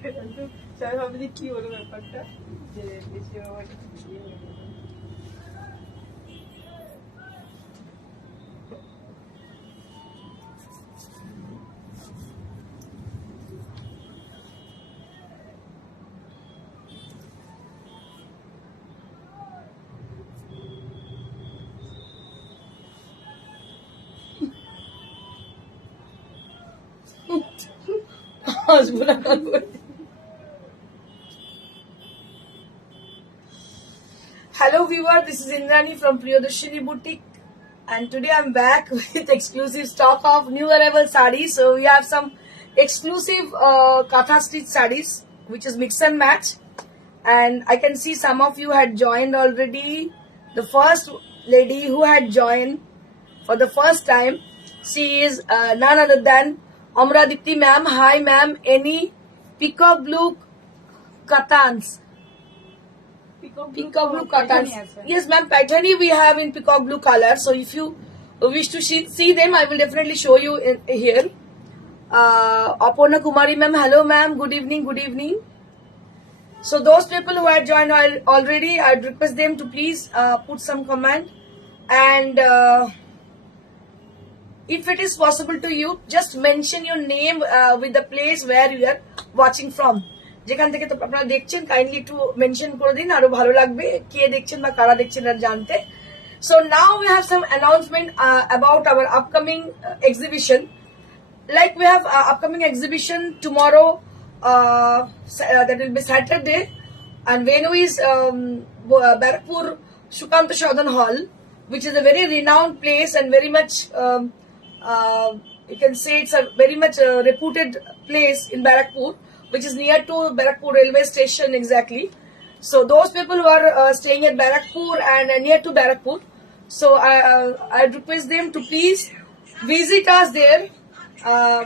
সবাই ভাবে যে কি হলো ব্যাপারটা, যে বেশি আমার ইয়ে হয়ে গেল। হাসবো না কাঁদবো। Hello viewer, this is Indrani from Priyadarshini Boutique, and today I'm back with exclusive stock of new arrival sarees. So we have some exclusive Katha stitch sarees, which is mix and match, and I can see some of you had joined already. The first lady who had joined for the first time, she is none other than Amradipti ma'am. Hi ma'am, any peacock blue kathans? Peacock blue kathans. Yes ma'am, pattern we have in peacock blue color. So if you wish to see them, I will definitely show you here. Aparna Kumari ma'am, hello ma'am, good evening, good evening. So those people who had joined already, I'd request them to please put some comment, and if it is possible to you, just mention your name with the place where you are watching from. যেখান থেকে তো আপনারা দেখছেন kindly একটু mention করে দিন, আরো ভালো লাগবে কে দেখছেন বা কারা দেখছেন আর জানতে। So now we have some announcement about our upcoming exhibition. Like we have upcoming exhibition tomorrow, that will be Saturday, and venue is Barakpur Shukanta Sadan Hall, which is a very renowned place and very much you can say it's a very much reputed place in Barakpur, which is near to Barakpur railway station exactly. So those people who are staying at Barakpur and near to Barakpur, so I request them to please visit us there.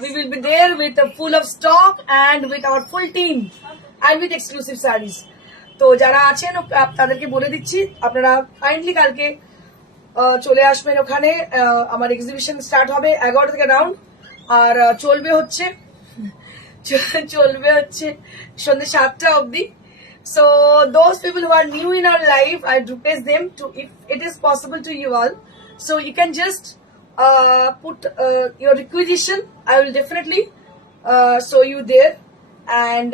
We will be there with full of stock and with our full team and with exclusive sarees. তো যারা আছেন তাদেরকে বলে দিচ্ছি আপনারা kindly কালকে চলে আসবেন ওখানে। আমার এক্সিবিশন স্টার্ট হবে 11 থেকে রাউন্ড, আর চলবে হচ্ছে সন্ধ্যে 7টা অবধি। So those people who are new in our life, I request them to, if it is possible to you all, so you can just put your requisition. I will definitely show you there, and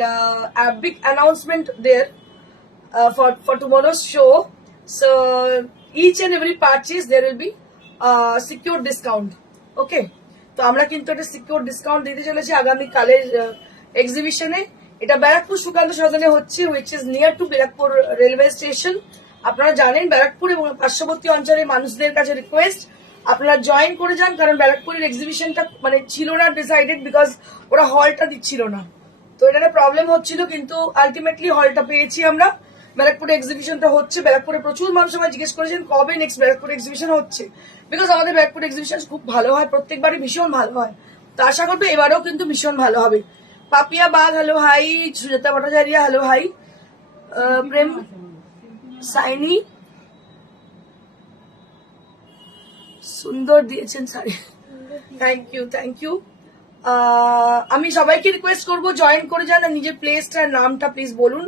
a big announcement there for tomorrow's show. So each and every purchase there will be secure discount. Okay, তো আমরা কিন্তু একটা secure discount দিতে চলেছি আগামী কালের এক্সিবিশনে। এটা ব্যারাকপুর সুকান্ত সদনে হচ্ছে, which is near to Barrackpore railway station. আপনারা জানেন ব্যারাকপুর এবং পার্শ্ববর্তী অঞ্চলের মানুষদের কাছে রিকোয়েস্ট আপনারা জয়েন করে যান, কারণ ব্যারাকপুরের এক্সিবিশনটা মানে ছিল না ডিসাইডেড, বিকজ ওরা হলটা দিচ্ছিল না, তো এটা প্রবলেম হচ্ছিল, কিন্তু আলটিমেটলি হলটা পেয়েছি আমরা। ব্যারাকপুরে এক্সিবিশনটা হচ্ছে, ব্যারাকপুরে প্রচুর মানুষ আমায় জিজ্ঞেস করেছেন কবে নেক্সট ব্যারাকপুর এক্সিবিশন হচ্ছে, বিকজ আমাদের ব্যারাকপুর এক্সিবিশন খুব ভালো হয়, প্রত্যেকবারই ভীষণ ভালো হয়। তো আশা করবো এবারেও কিন্তু ভীষণ ভালো হবে। Papiya Bag hello hi, Sujata Bhattacharya hello hi, Prem Saini সুন্দর দিয়েছেন sari, thank you thank you. আমি সবাইকে রিকোয়েস্ট করবো জয়েন করে যান, আর নিজের প্লেসটার নামটা প্লিজ বলুন।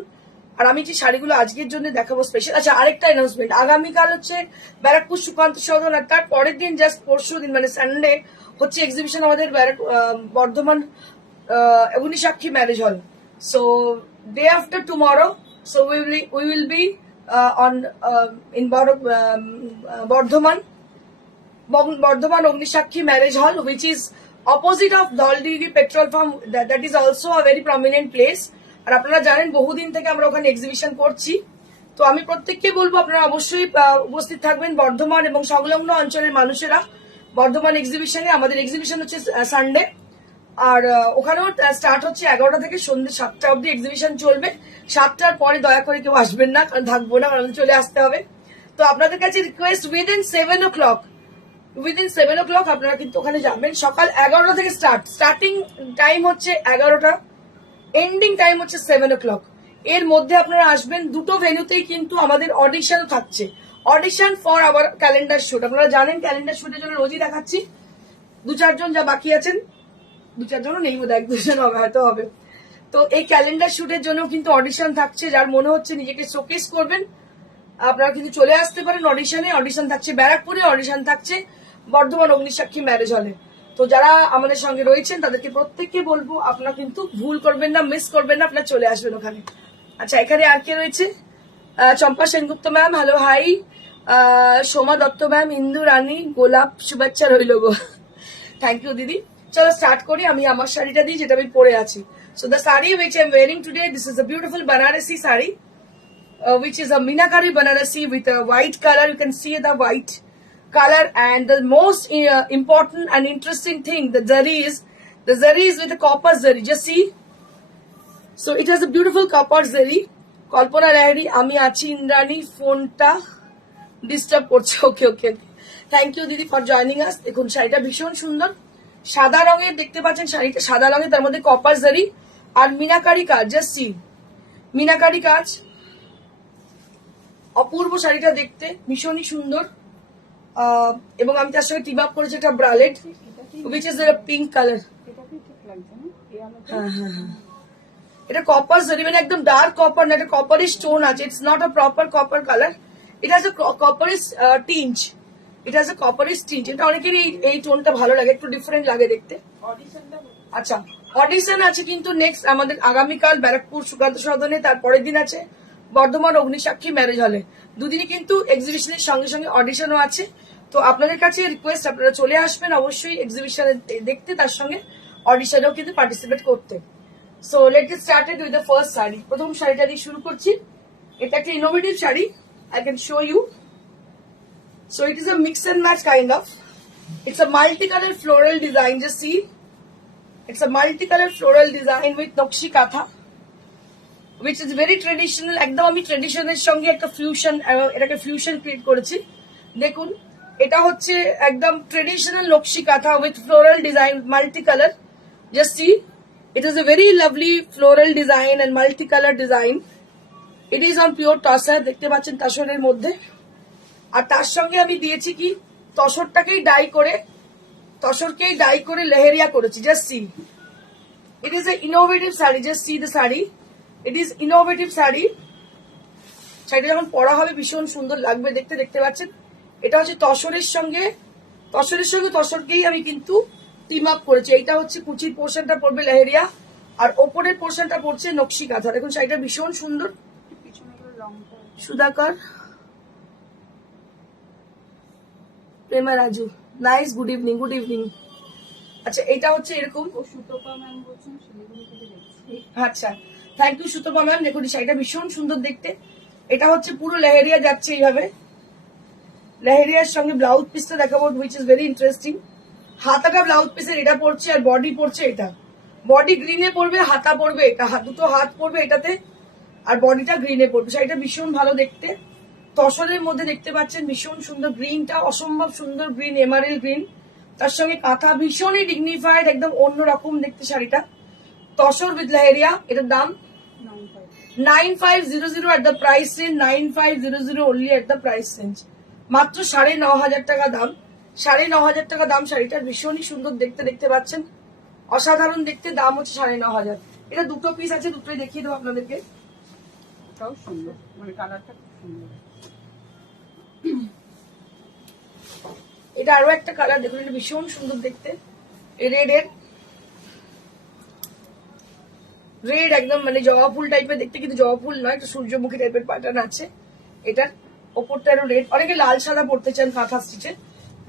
আর আমি যে শাড়িগুলো আজকের জন্য দেখাবো স্পেশাল। আচ্ছা, আরেকটা অ্যানাউন্সমেন্ট, আগামীকাল হচ্ছে ব্যারাকপুর সুকান্ত সদন, আর তার পরের দিন জাস্ট পরশু দিন মানে সানডে হচ্ছে এক্সিবিশন আমাদের Bardhaman Agnisakshi marriage hall. So day after tomorrow, so we will be on in Bardhaman Agnisakshi marriage hall, which is opposite of Doldigiri petrol pump. That is also a very prominent place. আর আপনারা জানেন বহুদিন থেকে আমরা ওখানে এক্সিবিশন করছি, তো আমি প্রত্যেককে বলবো আপনারা অবশ্যই উপস্থিত থাকবেন বর্ধমান এবং সংলগ্ন অঞ্চলের মানুষেরা বর্ধমান এক্সিবিশনে। আমাদের এক্সিবিশন হচ্ছে সানডে, আর ওখানেও স্টার্ট হচ্ছে 11টা থেকে সন্ধ্যে 7টা অব্দি এক্সিবিশন চলবে। 7টার পরে দয়া করে কেউ আসবেন না, কারণ থাকবো না, কারণ চলে আসতে হবে। তো আপনাদের কাছে রিকোয়েস্ট, উইদিন 7 o'clock আপনারা কিন্তু ওখানে যাবেন। সকাল 11টা থেকে স্টার্টিং টাইম হচ্ছে 11টা, এন্ডিং টাইম হচ্ছে 7 o'clock। এর মধ্যে আপনারা আসবেন। দুটো ভেন্যুতেই কিন্তু আমাদের অডিশন থাকছে, audition for our calendar shoot. আপনারা জানেন ক্যালেন্ডার শুটের জন্য রোজই দেখাচ্ছি, 2-4 জন যা বাকি আছেন, 2-4 জনও নেই বোধ হয়, 1-2 জন হবে হয়তো হবে। তো এই ক্যালেন্ডার শুটের জন্য কিন্তু অডিশন থাকছে, যার মনে হচ্ছে নিজেকে শোকেস করবেন আপনারা কিন্তু চলে আসতে পারেন অডিশনে। অডিশন থাকছে ব্যারাকপুরে, অডিশন থাকছে বর্ধমান অগ্নিসাক্ষী ম্যারেজ হলে। তো যারা আমাদের সঙ্গে রয়েছেন তাদেরকে প্রত্যেককে বলবো আপনারা কিন্তু ভুল করবেন না, মিস করবেন না, আপনারা চলে আসবেন ওখানে। আচ্ছা, এখানে আর কে রয়েছে? Champa Sengupta ma'am, hello hi. Soma Dutta ma'am, Indu Rani, গোলাপ শুভেচ্ছা রইল গো। থ্যাংক ইউ দিদি। চলো স্টার্ট করি। আমি আমার শাড়িটা দিই যেটা আমি পরে আছি। So the sari which I am wearing today, this is a beautiful Banarasi saree, which is a Meenakari Banarasi with a white color. You can see the white color, and the most important and interesting thing, the zari is with a copper zari. Just see. So it has a beautiful copper zari. Kalpana Lahiri, আমি আছি ইন্দ্রাণী, ফোনটা disturb করছে। ওকে ওকে, thank you দিদি for joining আস। দেখুন শাড়িটা ভীষণ সুন্দর, সাদা রঙের দেখতে পাচ্ছেন শাড়িটা, সাদা রঙের, তার মধ্যে কপার জারি আর মিনাকারি কাজ। জাস্ট সি, মিনাকারি কাজ, অপূর্ব শাড়িটা দেখতে, ভীষণই সুন্দর। এবং আমি তার সঙ্গে টিম আপ করেছি একটা bralette which is pink colour. হ্যাঁ হ্যাঁ হ্যাঁ, এটা কপার জারি, মানে একদম ডার্ক কপার না, এটা কপারি স্টোন আছে। It's not a proper copper colour, it has a coppery tinge, it has a coppery tinge. এটা অনেকেরই এই টোনটা ভালো লাগে, একটু ডিফারেন্ট লাগে দেখতে। আচ্ছা, অডিশন আছে কিন্তু নেক্সট আমাদের আগামীকাল ব্যারাকপুর সুকান্ত সদনে, তারপরের দিন আছে বর্ধমান অগ্নিসাক্ষী ম্যারেজ হলে। দুদিনই কিন্তু এক্সিবিশনের সঙ্গে সঙ্গে অডিশনও আছে। তো আপনাদের কাছে রিকোয়েস্ট, আপনারা চলে আসবেন অবশ্যই এক্সিবিশনে দেখতে, তার সঙ্গে অডিশনেও কিন্তু পার্টিসিপেট করতে। So let get started with the first sari. প্রথম শাড়িটা দিয়ে শুরু করছি। এটা একটা innovative sari, I can show you. So it is a mix and match kind of. It's a multicolored floral design. Just see. It's a multicolored floral design with Nokshi Katha, which is very traditional. একদম আমি ট্রেডিশনের সঙ্গে একটা fusion, এটাকে fusion create করেছি। দেখুন, এটা হচ্ছে একদম traditional nakshi kantha with floral design, multi colour. Just see, it is a very lovely floral design and multi colour design. It is on pure tussar, দেখতে পাচ্ছেন তসরের মধ্যে। আর তার সঙ্গে আমি দিয়েছি কি, তসরকেই ডাই করে লেহেরিয়া করেছি। Just see, it is A innovative sari. Just see the sari, it is innovative sari. শাড়িটা যখন পরা হবে ভীষণ সুন্দর লাগবে দেখতে, দেখতে পাচ্ছেন। এটা হচ্ছে তসরের সঙ্গে তসরকেই আমি কিন্তু টিম আপ করেছি। এইটা হচ্ছে কুচির পোর্শনটা পড়বে লেহেরিয়া, আর ওপরের পোর্শনটা পড়ছে নকশি কাঁথা। দেখুন শাড়িটা ভীষণ সুন্দর। Sudhakar, Prema Raju, nice, good evening, good evening. আচ্ছা, এটা হচ্ছে এরকম। আচ্ছা, থ্যাংক ইউ সুতপা ম্যাম। দেখুন শাড়িটা ভীষণ সুন্দর দেখতে। এটা হচ্ছে পুরো লেহেরিয়া যাচ্ছে এইভাবে। লেহেরিয়ার সঙ্গে ব্লাউজ পিসটা দেখাবো, হুইচ ইজ ভেরি ইন্টারেস্টিং। হাতাটা ব্লাউজ পিসের এটা পড়ছে, আর বডি পড়ছে এটা। বডি গ্রিনে পড়বে, হাতা পড়বে এটা, দুটো হাত পড়বে এটাতে, আর বডিটা গ্রিনে পড়বে। শাড়িটা ভীষণ ভালো দেখতে, তসরের মধ্যে দেখতে পাচ্ছেন, ভীষণ সুন্দর। গ্রিনটা অসম্ভব সুন্দর গ্রিন, এমারেল গ্রিন, তার সঙ্গে কাঁথা, ভীষণই ডিগনিফাইড, একদম অন্যরকম দেখতে শাড়িটা। তসর উইথ লেহেরিয়া। এটার দাম 9500 at the price range, 9500 only at the price range, মাত্র 9,500 টাকা দাম। 9,500 টাকা দাম শাড়িটার, ভীষণই সুন্দর দেখতে, দেখতে পাচ্ছেন, অসাধারণ দেখতে। দাম হচ্ছে 9,500। এটা দুটো পিস আছে, দুটোই দেখিয়ে দেবো আপনাদেরকে। সুন্দর, মানে কালারটা খুব সুন্দর। এটা আরো একটা কালার, দেখুন এটা ভীষণ সুন্দর দেখতে। রেড একদম, মানে জবা ফুল টাইপের দেখতে, কিন্তু জবা ফুল নয়, একটা সূর্যমুখী টাইপের প্যাটার্ন আছে। এটার ওপরটা আরো রেড। অনেকে লাল সাদা পড়তে চান কাঁথা স্টিচে,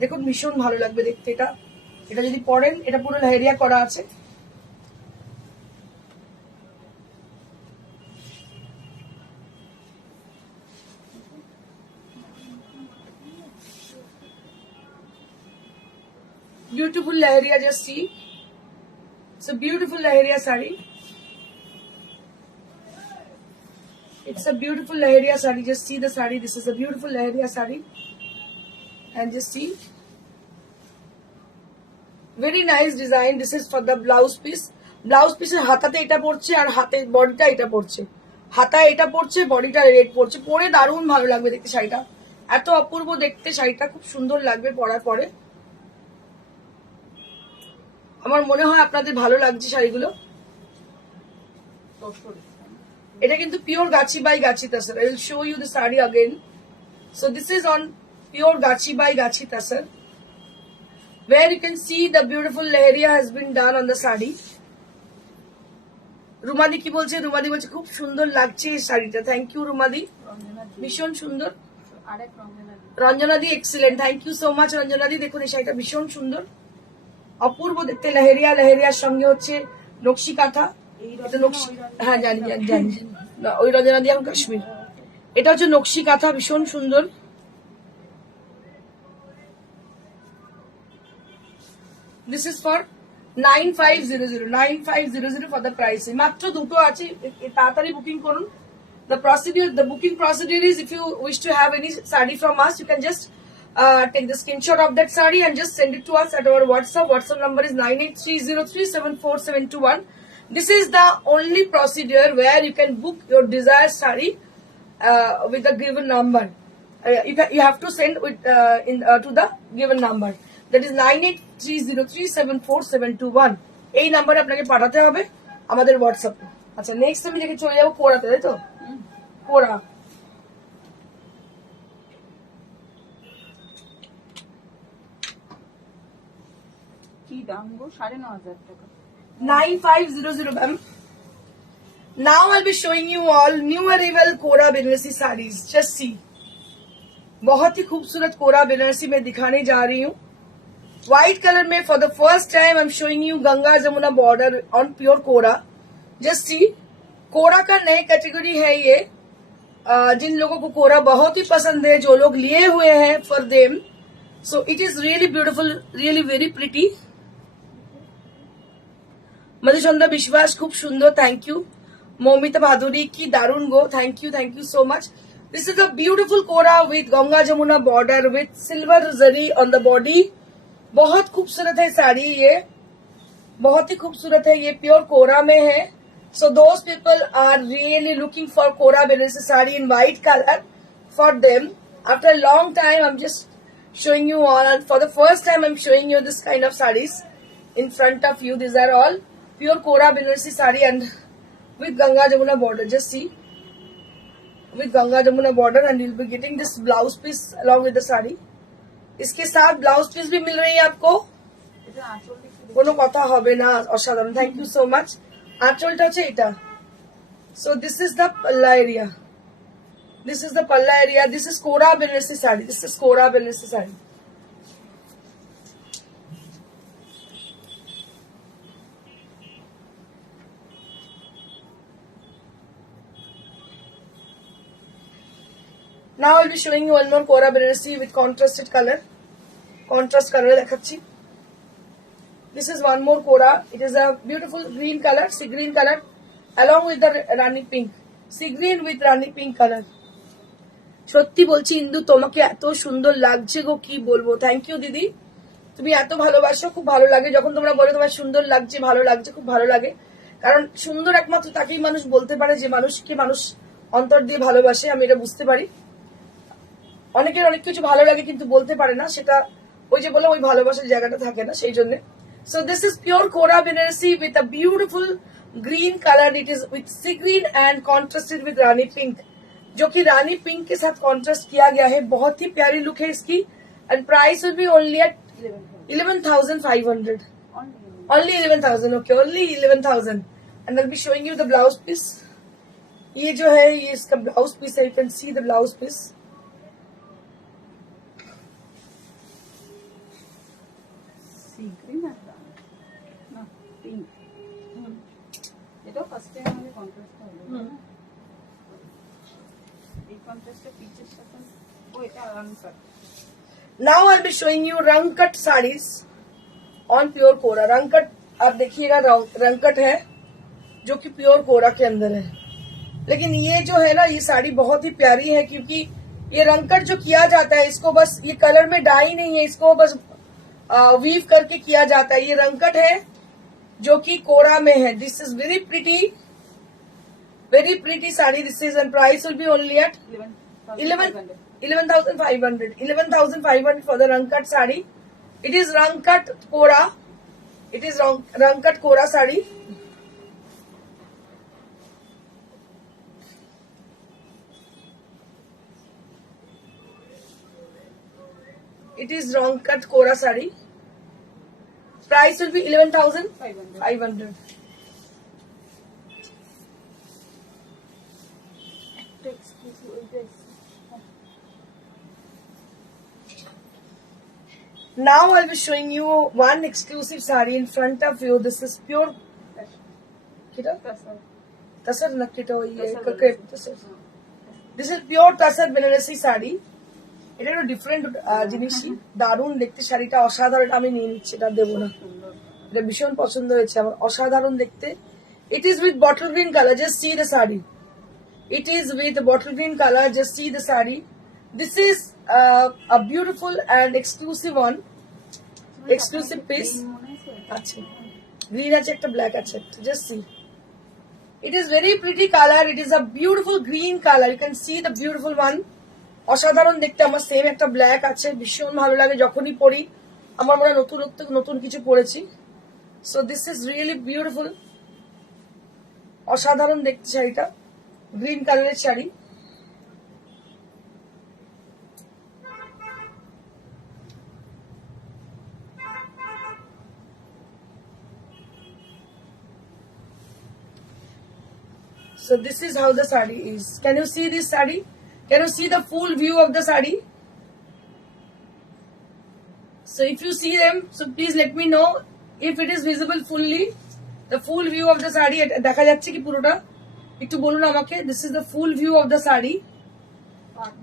দেখুন ভীষণ ভালো লাগবে দেখতে এটা। এটা যদি পরেন, এটা পুরো লেহেরিয়া করা আছে। Beautiful leheria, just see. It's a beautiful leheria sari. It's a beautiful leheria sari. Just see the sari. This is a beautiful leheria sari. And just see. Very nice design. This is for the blouse piece. Blouse piece এর হাতাতে এটা পড়ছে, আর হাতে বডিটা এটা পড়ছে। হাতা এটা পড়ছে, বডিটা রেড পড়ছে। পরে দারুণ ভালো লাগবে দেখতে শাড়িটা, এত অপূর্ব দেখতে শাড়িটা, খুব সুন্দর লাগবে পরার পরে। আমার মনে হয় আপনাদের ভালো লাগছে শাড়িগুলো। তসর এটা কিন্তু pure Gachhi by Gachhi তাসার। I will show you the saree again. So this is on pure gachi by gachi tasar, where you can see the beautiful leheria has been done on the saree. রুমাদি কি বলছে? রুমাদি বলছে খুব সুন্দর লাগছে এই শাড়িটা। Thank you রুমাদি, ভীষণ সুন্দর। আরেক Ranjana di excellent, thank you so much Ranjana di. দেখুন এই শাড়িটা ভীষণ সুন্দর, অপূর্ব দেখতে। লেহেরিয়া, লেহেরিয়ার সঙ্গে হচ্ছে নকশি কাঁথা। এটা নকশি, হ্যাঁ জানি জানি জানি, না, ওই রঞ্জনা দি এখন কাশ্মীর। এটা হচ্ছে নকশি কাঁথা, ভীষণ সুন্দর। This is for 9500, 9500 for the price. মাত্র দুটো আছে, তাড়াতাড়ি বুকিং করুন। The procedure, the booking procedure is, if you wish to have any saree from us, you can just take the screenshot of that saree and just send it to us at our WhatsApp. WhatsApp number is 9830374721. This is the only procedure where you can book your desired saree with a given number. You have to send with to the given number. That is 9830374721. এই নাম্বারে আপনাকে পাঠাতে হবে আমাদের হোয়াটসঅ্যাপে। আচ্ছা, next আমি দেখে চলে যাবো কোরাতে, তাই তো? কোরা কি দাম গো? 9500 টাকা। 9500 ma'am. Now I'll be showing you all new arrival Quora Banarasi sarees. Just see, बहुत ही खूबसूरत कोरा बनारसी में दिखाने जा रही हूँ। व्हाइट कलर में for the first time I am showing you Ganga Jamuna border on pure kora. Just see, kora का नए कैटेगरी है ये। जिन लोगों को कोरा बहुत ही पसंद है, जो लोग लिए हुए हैं, for them. So it is really beautiful, really very pretty. Madhuchandra Biswas खूब सुंदर, थैंक यू। मौमिता भादुरी की दारुण गो, thank you so much. This is a beautiful kora with Ganga Jamuna border with silver zari on the body. बहुत खूबसूरत है साड़ी ये, बहुत ही खूबसूरत है ये, प्योर कोरा में है। So those people are really looking for Kora Banarasi saree in white color. For them, after a long time, I'm just showing you all. For the first time, I'm showing you this kind of sarees in front of you. These are all pure Kora Banarasi saree and with Ganga Jamuna border. Just see, with Ganga Jamuna border, and you'll be getting this blouse piece along with the saree. इसके साथ blouse piece भी मिल रही है आपको, কোনো কথা হবে না। অসাধারণ, থ্যাংক ইউ সো মাচ। আঁচলটা হচ্ছে এটা। সো দিস ইজ দ্য পাল্লা এরিয়া, দিস ইজ দ্য পাল্লা এরিয়া। দিস ইজ কোরা বেনারসি শাড়ি, দিস ইজ কোরা Banarasi sari. Now I'll be showing you one more Kora Banarasi with contrasted color. Contrast color দেখাচ্ছি। This is one more Kora. It is a beautiful green color, sea green color, along with the Rani pink. Sea green with Rani pink color. সত্যি বলছি ইন্দু, তোমাকে এত সুন্দর লাগছে গো, কি বলবো। Thank you দিদি, তুমি এত ভালোবাসো, খুব ভালো লাগে যখন তোমরা বলো তোমার সুন্দর লাগছে, ভালো লাগছে, খুব ভালো লাগে। কারণ সুন্দর একমাত্র তাকেই মানুষ বলতে পারে যে মানুষকে মানুষ অন্তর দিয়ে ভালোবাসে। আমি এটা বুঝতে পারি। অনেকের অনেক কিছু ভালো লাগে কিন্তু বলতে পারে না, সেটা ওই যে বলে ওই ভালোবাসার জায়গাটা থাকে না, সেই জন্য। So this is pure kora Banarasi with a beautiful green colour. It is with sea green and contrasted with rani pink, जो कि रानी पिंक के साथ कॉन्ट्रास्ट किया गया है। बहुत ही प्यारी लुक है इसकी। And price will be only at 11,500, only 11,000। Okay, only 11,000। And I will be showing you the blouse piece. ये जो है ये इसका ब्लाउज पीस है, you can see the blouse piece. First time আমাদের কন্ট্রাস্ট হলো, এই কন্ট্রাস্টটা পিচের সাথে ও এটা uncut. Now I'll be showing you Rangkat saris on pure kora. Rangkat आप देखिएगा, रंग कट है जो कि प्योर कोरा के अंदर है। लेकिन ये जो है ना, ये साड़ी बहुत ही प्यारी है, क्योंकि ये रंग कट जो किया जाता है, इसको बस ये कलर में डाई नहीं है, इसको बस वीव करके किया जाता है। ये रंग कट है जो कि कोरा में है। This is very pretty sari. This is and price will be only at 11,500 for the Rangkat sari. It is Rangkat kora, it is Rangkat kora sari. It is wrong cut Kora sari. Price will be 11,500. Now I'll be showing you one exclusive sari in front of you. This is pure. Kita? Tasar na kita ye. Tasar. This is pure Tasar Banarasi sari. এটা একটু different জিনিসই, দারুণ দেখতে শাড়িটা, অসাধারণ। আমি নিয়ে নিচ্ছি, এটা দেবো না, এটা ভীষণ পছন্দ হয়েছে আমার, অসাধারণ দেখতে। It is with bottle green colour, just see the sari. It is with bottle green color, just see the saree. This is a beautiful and exclusive one, exclusive piece. Achha, green ache ekta black ache, just see. It is very pretty color, it is a beautiful green color, you can see the beautiful one. অসাধারণ দেখতে, আমার same একটা black আছে, ভীষণ ভালো লাগে যখনই পরি, আমার মনে হয় নতুন কিছু পরেছি। So this is really beautiful, অসাধারণ দেখতে শাড়িটা, গ্রিন কালারের sari. So this is how the sari is. Can you see this sari? Can you see the full view of the sari? So if you see them, so please let me know if it is visible fully. The full view of the sari, দেখা যাচ্ছে কি পুরোটা? একটু বলুন আমাকে। This is the full view of the sari.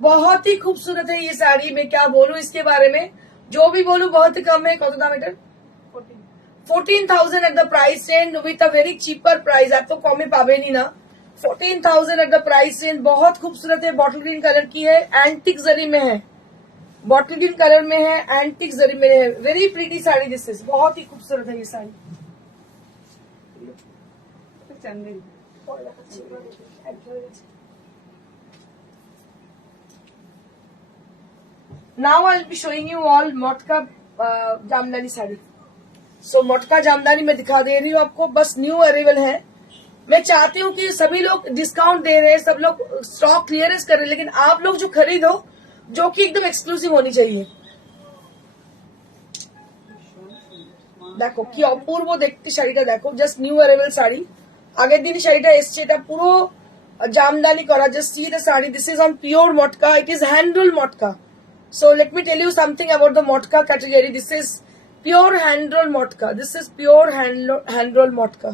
बहुत ही खूबसूरत है ये साड़ी, मैं क्या बोलूं इसके बारे में, जो भी बोलूं बहुत ही कम है। কত দাম এটার? 14,000 at the price range with a very cheaper price, এত কমে পাবেনই না। 14,000 at the price range, बहुत खूबसूरत है, बॉटल ग्रीन कलर की है, एंटिक जरी में है, बॉटल ग्रीन कलर में है, एंटिक जरी में है, very pretty sari this is, बहुत ही खूबसूरत है ये sari. Now I'll be showing you all मटका जामदानी साड़ी। सो मटका जामदानी मैं दिखा दे रही हूँ आपको, बस न्यू अरेवल है। मैं चाहती हूँ कि सभी लोग डिस्काउंट दे रहे हैं, सब लोग स्टॉक क्लियरेंस कर रहे हैं, लेकिन आप लोग जो खरीदो जो कि एकदम एक्सक्लूसिव होनी चाहिए। দেখো কি অপূর্ব দেখতে শাড়িটা, দেখো জাস্ট নিউ অ্যারাইভেল শাড়ি, আগের দিন শাড়িটা এসছে, এটা পুরো জামদানি করা। Just see the sari, this is on pure matka, it is hand roll matka. So let me tell you something about the matka category. This is pure hand roll matka, this is pure hand roll matka.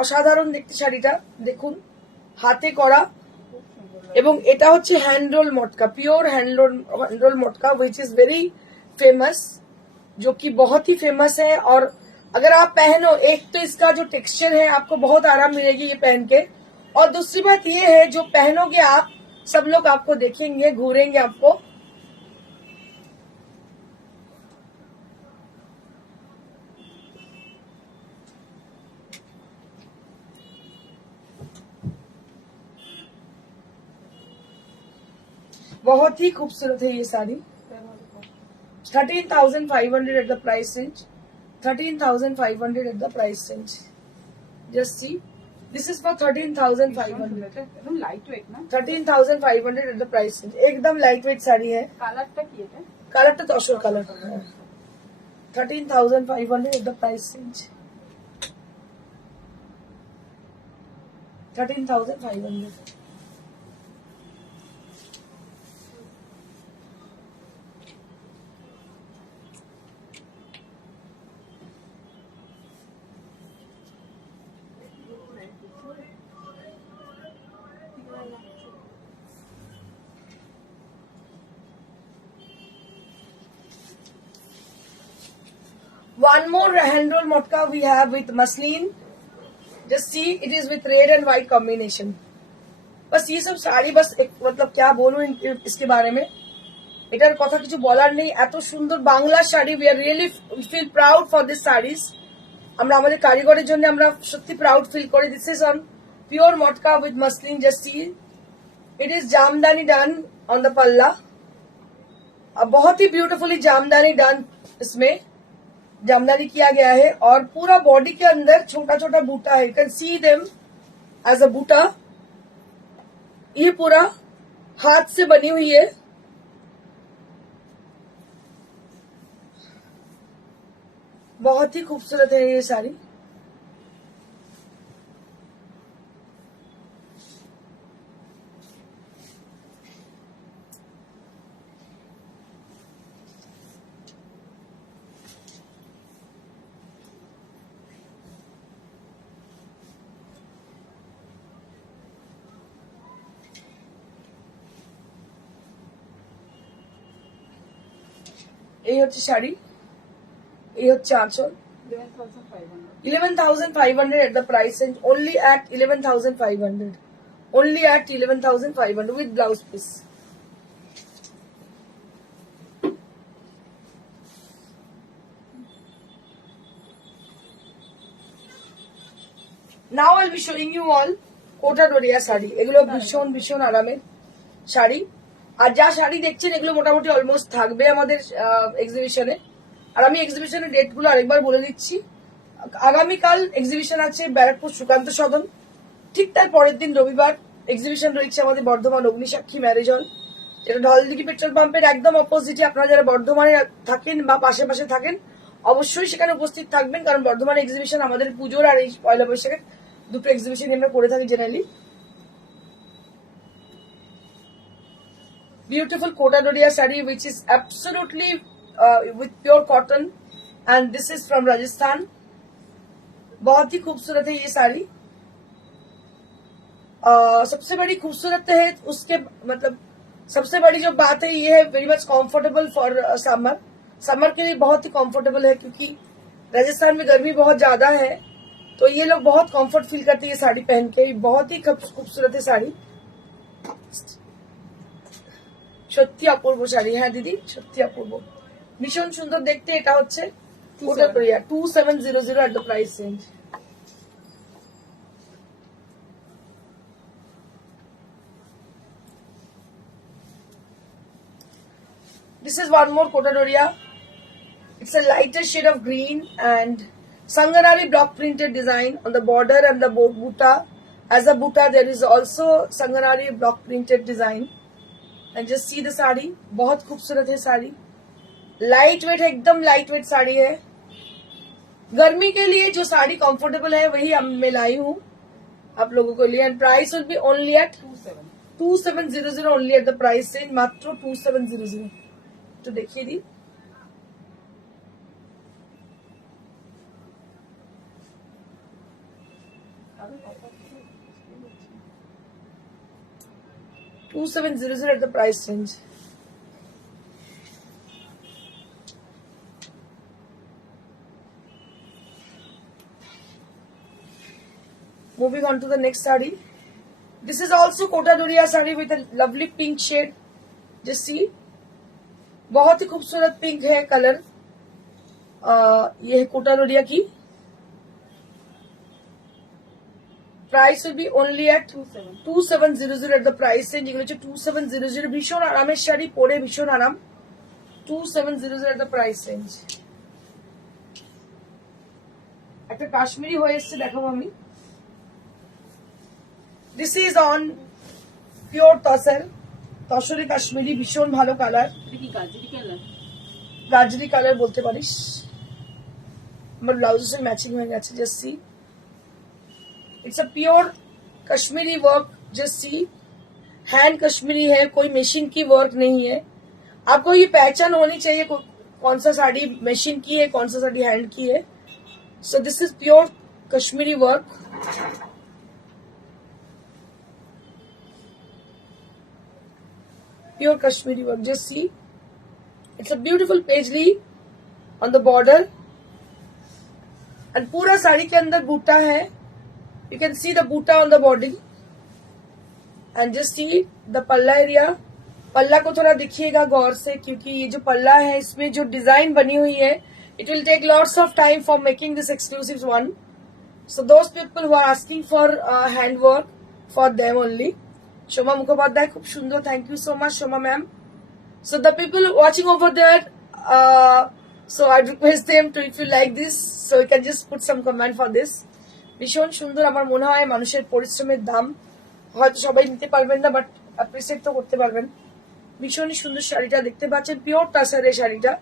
অসাধারণ দেখতে শাড়িটা, দেখুন হাতে করা, এবং এটা হচ্ছে hand roll matka, pure hand roll matka which is very famous, जो कि बहुत ही फेमस है। और अगर आप पहनो, एक तो इसका जो टेक्सचर है आपको बहुत आराम मिलेगी ये पहन के, और दूसरी बात ये है जो पहनोगे आप, सब लोग आपको देखेंगे, घूरेंगे आपको। बहुत ही खूबसूरत है ये sari. 13,500 at the price range, 13,500 at the price range, just see, this is for 13,500, एकदम लाइट वेट ना, 13,500 at the price range, एकदम लाइट वेट साड़ी है। কালারটা কি এটা? কালারটা tussar colour, 13,500 at the price range, 13,500। One more hand roll motka we have with muslin. Just see, it is with red and white combination. बस ये सब साड़ी, बस एक मतलब क्या बोलूं इसके बारे में, এটার কথা কিছু বলার নেই। এত সুন্দর Bangla sari, we are really feel proud for this sarees। আমরা আমাদের কারিগরের জন্য আমরা সত্যি প্রাউড ফিল করি। This is on pure motka with muslin, just see, it is jamdani done on the पल्ला, बहुत ही ब्यूटीफुली जामदानी डन, इसमें जामदानी किया गया है, और पूरा बॉडी के अंदर छोटा छोटा बूटा है, you can see them as a buta. ये पूरा हाथ से बनी हुई है, बहुत ही खूबसूरत है ये साड़ी। এই হচ্ছে শাড়ি, এই হচ্ছে আঁচল। 11,500. 11,500 at the price range, only at 11,500, only at 11,500 with blouse piece. Now I'll be showing you all Kota Doria sari. এগুলো ভীষণ ভীষণ আরামের শাড়ি। আর যা শাড়ি দেখছেন এগুলো মোটামুটি অলমোস্ট থাকবে আমাদের এক্সিবিশনে। আর আমি এক্সিবিশনের ডেট গুলো আরেকবার বলে দিচ্ছি। আগামীকাল এক্সিবিশন আছে ব্যারাকপুর সুকান্ত সদন, ঠিক তার পরের দিন রবিবার এক্সিবিশন রয়েছে আমাদের বর্ধমান অগ্নিসাক্ষী ম্যারেজ হল, যেটা ঢলদিঘি পেট্রোল পাম্পের একদম অপোজিটে। আপনারা যারা বর্ধমানে থাকেন বা পাশে পাশে থাকেন অবশ্যই সেখানে উপস্থিত থাকবেন, কারণ বর্ধমান এক্সিবিশন আমাদের পুজোর আর এই পয়লা বৈশাখের দুটো এক্সিবিশন আমরা করে থাকি generally. Beautiful Kota Doria saree which is absolutely with pure cotton, and this is from Rajasthan. बहुत ही खूबसूरत है ये साड़ी। सबसे बड़ी खूबसूरत है उसके मतलब सबसे बड़ी जो बात है ये है very much comfortable for summer. Summer के लिए बहुत ही कंफर्टेबल है, क्योंकि राजस्थान में गर्मी बहुत ज्यादा है, तो ये लोग बहुत कंफर्ट फील करते हैं ये साड़ी पहन के। बहुत ही खूबसूरत है साड़ी, সত্যি অপূর্ব শাড়ি। হ্যাঁ দিদি, সত্যি অপূর্ব, ভীষণ সুন্দর দেখতে। এটা হচ্ছে কোটা Doria 2700 at the price range. This is one more Kota Doria. It's a lighter shade of green and Sangarari block printed design on the border and the buta. As a buta there is also Sangarari block printed design. And just see the sari, बहुत खूबसूरत है sari. Light weight, एकदम light weight sari है। गर्मी के लिए जो sari comfortable है वही मैं लाई हूँ आप लोगों के लिए। And price will be only at 2700 only at the price range, मात्र 2700। तो देखिए दी, $2700 at the price range. Moving on to the next saree. This is also Kota Doria saree with a lovely pink shade. Just see, बहुत ही खूबसूरत pink है colour. ये है कोटा डोरिया की। Price will be only at 2700 at the price range. এগুলো হচ্ছে 2700, ভীষণ আরামের শাড়ি, পরে ভীষণ আরাম। 2700 এট দ্য প্রাইস রেঞ্জ। একটা কাশ্মীরি হয়ে এসছে, দেখাবো আমি। This is on pure tussar, তসরি কাশ্মীরি, ভীষণ ভালো কালার। গাজরি কালার বলতে পারিস। আমার ব্লাউজের ম্যাচিং হয়ে গেছে। Just see, it's a pure Kashmiri work. Just C, hand Kashmiri है, कोई मशीन की वर्क नहीं है। आपको ये पहचान होनी चाहिए कौन सा साड़ी मशीन की है, कौन सा साड़ी हैंड की है। So this is pure Kashmiri work. Pure Kashmiri work, just see, it's a beautiful paisley on the border and पूरा साड़ी के अंदर बूटा है। You can see the buta on the body and just see the पल्ला एरिया। पल्ला को थोड़ा देखिएगा गौर से, क्योंकि ये जो पल्ला है इसमें जो डिजाइन बनी हुई है, it will take lots of time for making this exclusive one. So those people who are asking for hand work, for them only. Shoma Mukhopadhyay, खूब सुंदर, thank you so much Shoma ma'am. So the people watching over there, so I request them to, if you like this, so you can just put some comment for this. ভীষণ সুন্দর। আমার মনে হয় মানুষের পরিশ্রমের দাম হয়তো সবাই নিতে পারবেন না, বাট অ্যাপ্রিসিয়েট তো করতে পারবেন। ভীষণই সুন্দর শাড়িটা দেখতে পাচ্ছেন, পিওর টাসারের শাড়িটা,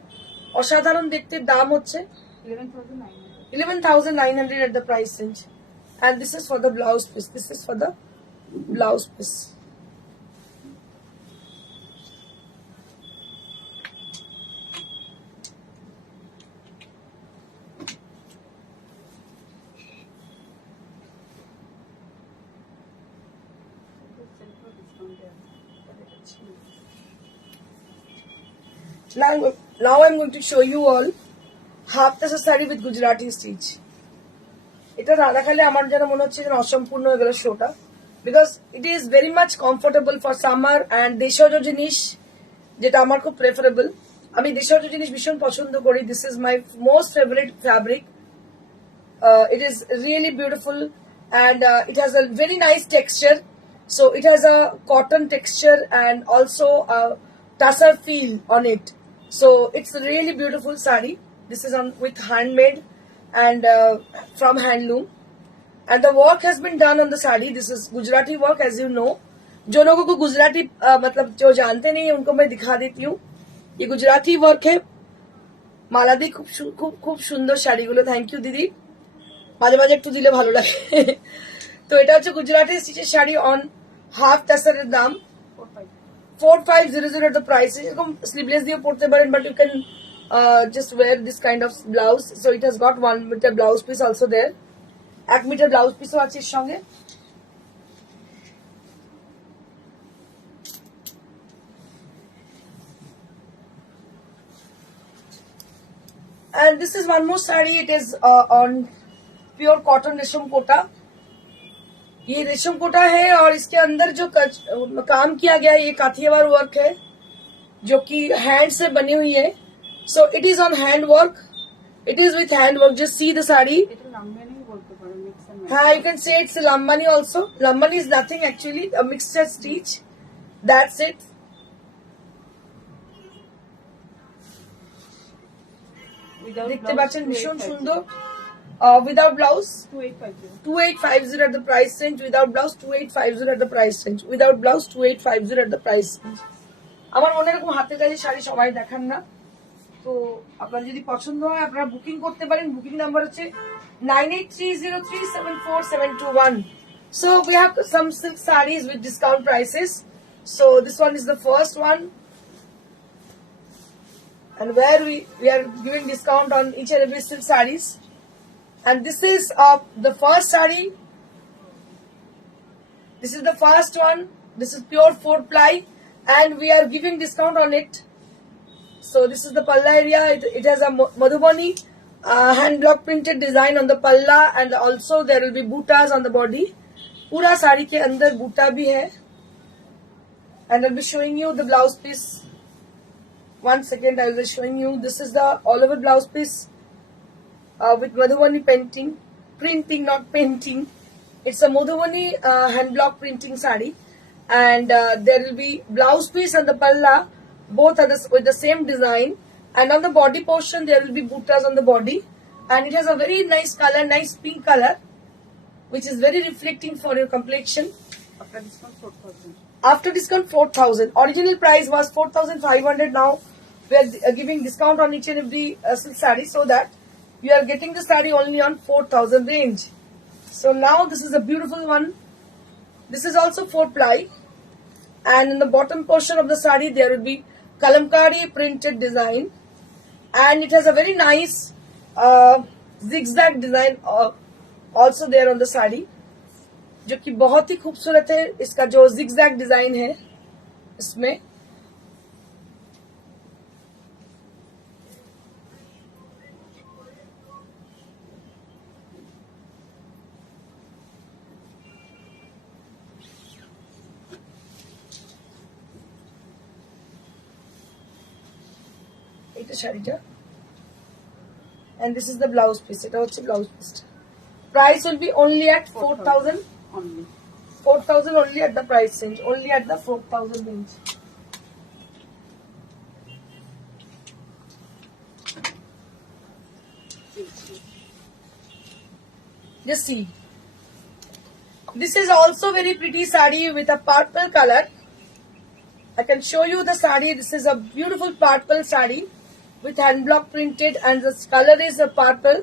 অসাধারণ দেখতে। দাম হচ্ছে 11,900. 11,900 at the price range. And this is for the blouse piece. This is for the blouse piece. Now I'm going to show you all half the saree with Gujarati stitch. এটা রাধা খালে আমার যেন মনে হচ্ছে যেন অসম্পূর্ণ হয়ে গেল শোটা, because it is very much comfortable for summer and দেশজ জিনিস যেটা আমার খুব প্রেফারেবল। আমি দেশজ জিনিস ভীষণ পছন্দ করি। This is my most favourite fabric. It is really beautiful and it has a very nice texture. So it has a cotton texture and also a tussar feel on it. So it's a really beautiful saree. This is on with handmade and from handloom, and the work has been done on the saree. This is Gujarati work, as you know. जो लोगों को गुजराती मतलब जो जानते नहीं है उनको मैं दिखा देती हूँ। ये गुजराती वर्क है। मालादी खूब सुंदर শাড়িগুলো। থ্যাংক ইউ দিদি, মাঝে মাঝে একটু দিলে ভালো লাগে। তো এটা হচ্ছে গুজরাটি স্টিচের শাড়ি অন হাফ টাসারের দাম 4500 at the price. এরকম স্লিভলেস দিয়ে পড়তে পারেন, but you can just wear this kind of blouse. So it has got 1 meter blouse piece also there. 1 meter blouse piece ও আছে এর সঙ্গে। And this is one more saree. It is on pure cotton रेशम कोटा। ये रेशम कोटा है और इसके अंदर जो काम किया गया है ये काठियावाड़ वर्क है जो कि हैंड से बनी हुई है। So it is on hand work, it is with hand work. Just see the sari. हाँ, you can say it's Lambani also. Lambani is nothing actually, a mixture stitch, that's it. দেখতে পাচ্ছেন ভীষণ সুন্দর। Without blouse 2850 at the price range. Without blouse 2850 at the price range. Without blouse 2850 at the price range. আমার মনে এরকম হাতে কাজের শাড়ি সবাই দেখান না, তো আপনার যদি পছন্দ হয় আপনারা বুকিং করতে পারেন। বুকিং নাম্বার হচ্ছে 9830374721. So we have some silk sarees with discount prices. So this one is the first one, and where we are giving discount on each and every silk sarees. And this is the first saree. This is the first one. This is pure 4-ply and we are giving discount on it. So this is the palla area. It has a Madhubani hand block printed design on the palla, and also there will be bootas on the body. Pura saree ke andar boota bhi hai. And I'll be showing you the blouse piece. One second, I will be showing you. This is the all over blouse piece. With Madhubani printing, not painting. It's a Madhubani hand block printing saree, and there will be blouse piece and the palla, both are with the same design. And on the body portion, there will be bootas on the body, and it has a very nice color, nice pink color, which is very reflecting for your complexion. After discount 4,000. After discount 4,000. Original price was 4,500. Now we are giving discount on each and every silk saree, so that you are getting the saree only on 4,000 range. So now this is a beautiful one. This is also 4-ply, and in the bottom portion of the saree there will be kalamkari printed design, and it has a very nice zigzag design also there on the saree, जो कि बहुत ही खूबसूरत है। इसका जो zigzag design है इसमें, এটা শাড়িটা, and this is the blouse piece. এটা হচ্ছে blouse piece. Price will be only at 4,000. Only. 4,000 only at the price range. Only at the 4,000 range. Just see. This is also very pretty saree with a purple color. I can show you the saree. This is a beautiful purple saree with hand block printed, and the color is a purple,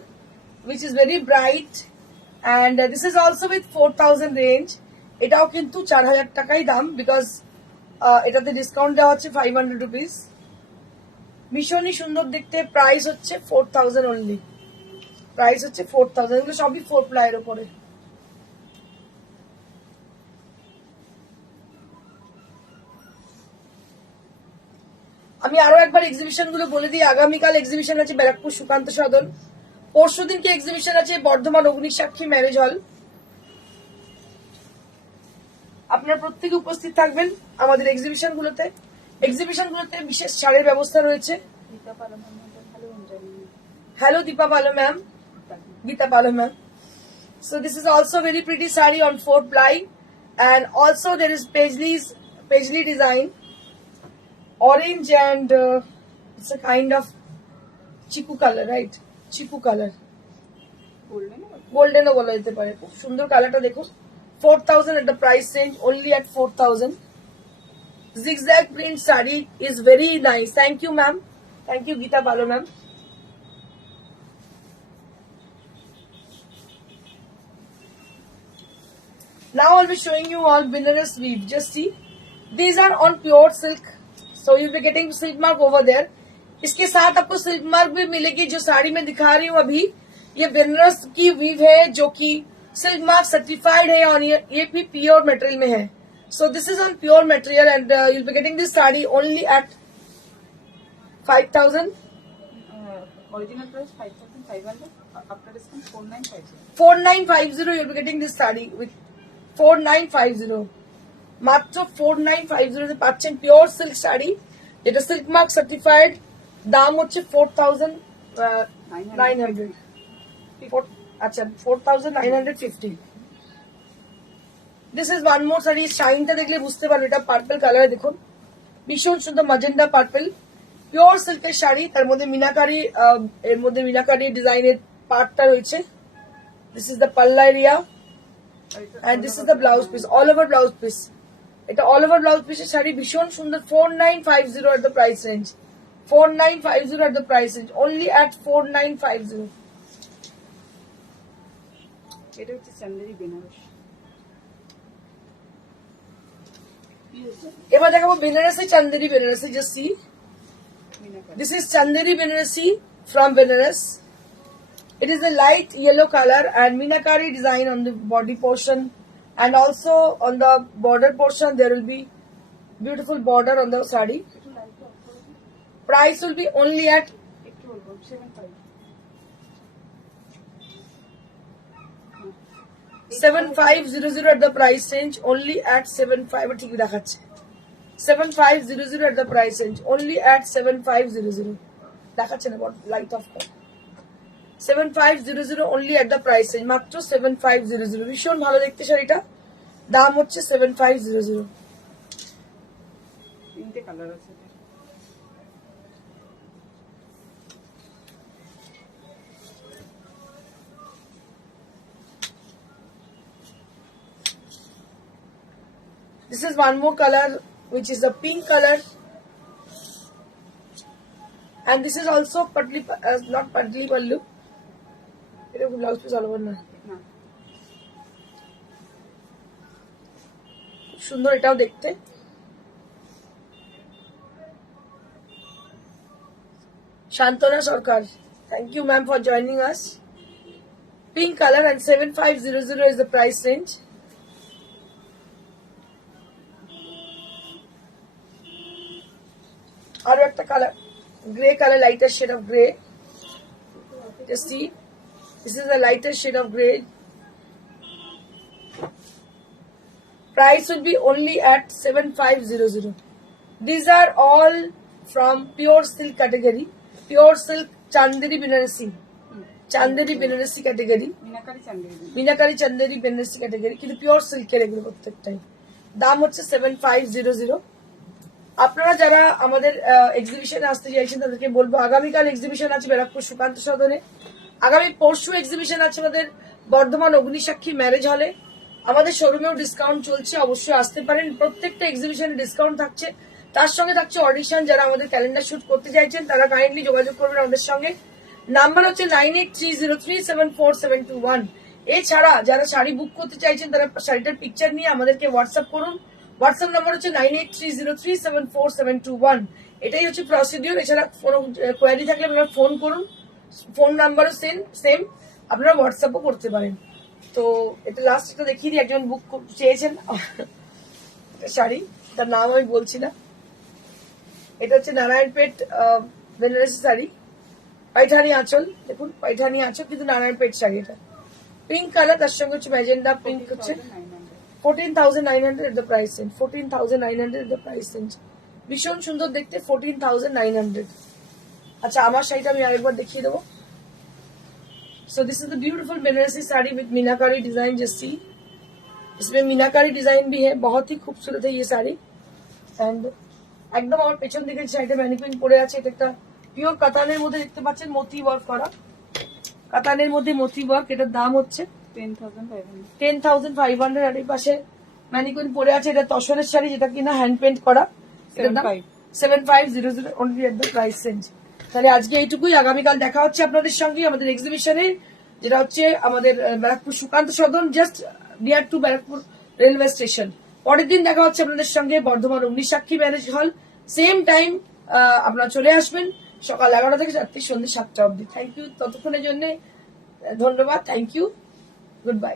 which is very bright, and this is also with 4000 range. এটাও কিন্তু 4000 টাকাই দাম, because এটাতে discount দেওয়া হচ্ছে 500 rupees. ভীষণই সুন্দর দেখতে। প্রাইস হচ্ছে 4000 অনলি। প্রাইস হচ্ছে 4000। এগুলো সবই 4 প্লাইয়ের উপরে। আমি আরো একবার এক্সিবিশন গুলো বলে দিই। আগামীকাল এক্সিবিশন আছে ব্যারাকপুর সুকান্ত সদন। পরশু দিনকে এক্সিবিশন আছে বর্ধমান অগ্নিসাক্ষী ম্যারেজ হল। আপনারা প্রত্যেকে উপস্থিত থাকবেন আমাদের এক্সিবিশন গুলোতে। এক্সিবিশন গুলোতে বিশেষ ছাড়ের ব্যবস্থা রয়েছে। হ্যালো দীপা পালো ম্যাম, গীতা পালো ma'am. So this is also very pretty saree on 4 ply, and also there is paisley design, orange, and it's a kind of chiku color, right? Chiku color, golden বলা যেতে পারে। খুব সুন্দর কালারটা দেখুন। 4000 at the price range, only at 4000. Zigzag print saree is very nice. Thank you ma'am, thank you Geeta Balo ma'am. Now I'll be showing you all Benares weave. Just see, these are on pure silk, so you'll be getting silk mark over there. इसके साथ आपको silk mark भी मिलेगी। जो साड़ी में दिखा रही हूँ अभी, ये बेनारस की वीव है, जो कि सिल्क मार्क सर्टिफाइड है, और ये भी प्योर मटेरियल में है। So this is on pure material, and you'll be getting this sari only at 5000। Original price 5500. After discount 4950. 4950 you'll be getting this saree with 4950 মাত্র 4950 তে পাচ্ছেন পিওর সিল্ক শাড়ি, যেটা সিল্ক মার্ক সার্টিফাইড। দাম হচ্ছে 4900। আচ্ছা 4950। This is one more sari. শাইনটা দেখলে বুঝতে পারবে এটা পার্পল কালার। দেখুন ভীষণ সুন্দর ম্যাজেন্ডা পার্পল, পিওর সিল্কের শাড়ি। তার মধ্যে মিনাকারি, এর মধ্যে মিনাকারি ডিজাইনের পার্টটা রয়েছে। দিস ইজ দ্য পাল্লা area, and this is the blouse piece, all over blouse piece. এটা all over blouse piece এর শাড়ি, ভীষণ সুন্দর। 4950 at the price range, 4950 at the price range, only at 4950। এটা হচ্ছে চান্দেরি বেনারস। এবার দেখাবো Banarasi Chanderi Banarasi. Just see, this is Chanderi Banarasi from Benares. It is a light yellow color and Meenakari design on the body portion, and also on the border portion there will be beautiful border on the sari. Price will be only at 7500 at the price range, only at 75 ঠিক দেখাচ্ছে 7500 at the price range, only at 7500 দেখাচ্ছে না, light off কর। 7500 only at the price range, মাত্র 7500। ভীষণ ভালো দেখতে শাড়িটা। দাম হচ্ছে 7500। তিনটে কালার আছে। This is one more color, which is a pink color, and this is also patli, not patli pallu. এটা ব্লাউজ পিস অল ওভার না, সুন্দর এটাও দেখতে। শান্তনা সরকার, thank you ma'am for joining us. Pink color and 7500 is the price range. আরো একটা colour, grey colour, lighter shade of grey. Just see, this is a lighter shade of grey. Price will be only at 7500. These are all from pure silk category, pure silk Chanderi Banarasi, Chanderi Banarasi category, Meenakari Chanderi Banarasi category, কিন্তু pure সিল্কের এগুলো প্রত্যেকটাই। দাম হচ্ছে 7500। আপনারা যারা আমাদের এক্সিবিশনে আসতে চাইছেন তাদেরকে বলবো, আগামীকাল এক্সিবিশন আছে ব্যারাকপুর সুকান্ত সদনে, আগামী পরশু এক্সিবিশন আছে আমাদের বর্ধমান অগ্নিসাক্ষী ম্যারেজ হলে। আমাদের শোরুমেও ডিসকাউন্ট চলছে, অবশ্যই আসতে পারেন। প্রত্যেকটা এক্সিবিশনে ডিসকাউন্ট থাকছে, তার সঙ্গে থাকছে অডিশন। যারা আমাদের ক্যালেন্ডার শুট করতে চাইছেন তারা কাইন্ডলি যোগাযোগ করবেন আমাদের সঙ্গে। নাম্বার হচ্ছে 9830374721। এছাড়া যারা শাড়ি বুক করতে চাইছেন তারা শাড়িটার পিকচার নিয়ে আমাদেরকে হোয়াটসঅ্যাপ করুন। হোয়াটসঅ্যাপ নাম্বার হচ্ছে 9830374721। এটাই হচ্ছে প্রসিডিওর। এছাড়া কোনো কোয়ারি থাকলে আপনারা ফোন করুন, ফোন নাম্বারও সেম, আপনারা হোয়াটসঅ্যাপও করতে পারেন। তো এটা লাস্ট এটা দেখিয়ে দিই, একজন বুক চেয়েছেন এটা শাড়ি, তার নাম আমি বলছি না। এটা হচ্ছে নারায়ণপেট বেনারসি শাড়ি, পাইঠানি আঁচল, দেখুন পাইঠানি আঁচল কিন্তু নারায়ণপেট শাড়ি। এটা পিঙ্ক কালার, তার সঙ্গে হচ্ছে ম্যাজেন্ডা পিঙ্ক হচ্ছে 14,900 at the price range. 14,900 at the price range, ভীষণ সুন্দর দেখতে। 14,900। আচ্ছা আমার শাড়িটা আমি আরেকবার দেখিয়ে দেবো। So this is the beautiful Banarasi sari with meenakari design. जैसी इसमें मीनाकारी डिजाइन भी है, बहुत ही खूबसूरत है ये साड़ी। एंड একদম আমার পেছন দিকে শাড়িটা ম্যানিকুইন পরে আছে। এটা একটা পিওর কাতানের মধ্যে দেখতে পাচ্ছেন, মতি ওয়ার্ক করা, কাতানের মধ্যে মতি ওয়ার্ক। এটার দাম হচ্ছে 10,500। আর এই পাশে ম্যানিকুইন পরে আছে, এটা তসরের শাড়ি, যেটা কিনা হ্যান্ড পেন্ট করা। এটার দাম 7500 only at the price range. তাহলে আজকে এইটুকুই, আগামীকাল দেখা হচ্ছে আপনাদের সঙ্গে আমাদের এক্সিবিশনে, যেটা হচ্ছে আমাদের Barrackpore Sukanta Sadan, just near to Barrackpore railway station. পরের দিন দেখা হচ্ছে আপনাদের সঙ্গে Bardhaman Agnisakshi marriage hall, same time. আপনারা চলে আসবেন সকাল 11টা থেকে রাত্রি সন্ধ্যে 7টা অবধি। থ্যাংক ইউ ততক্ষণের জন্য, ধন্যবাদ, থ্যাংক ইউ, গুড বাই।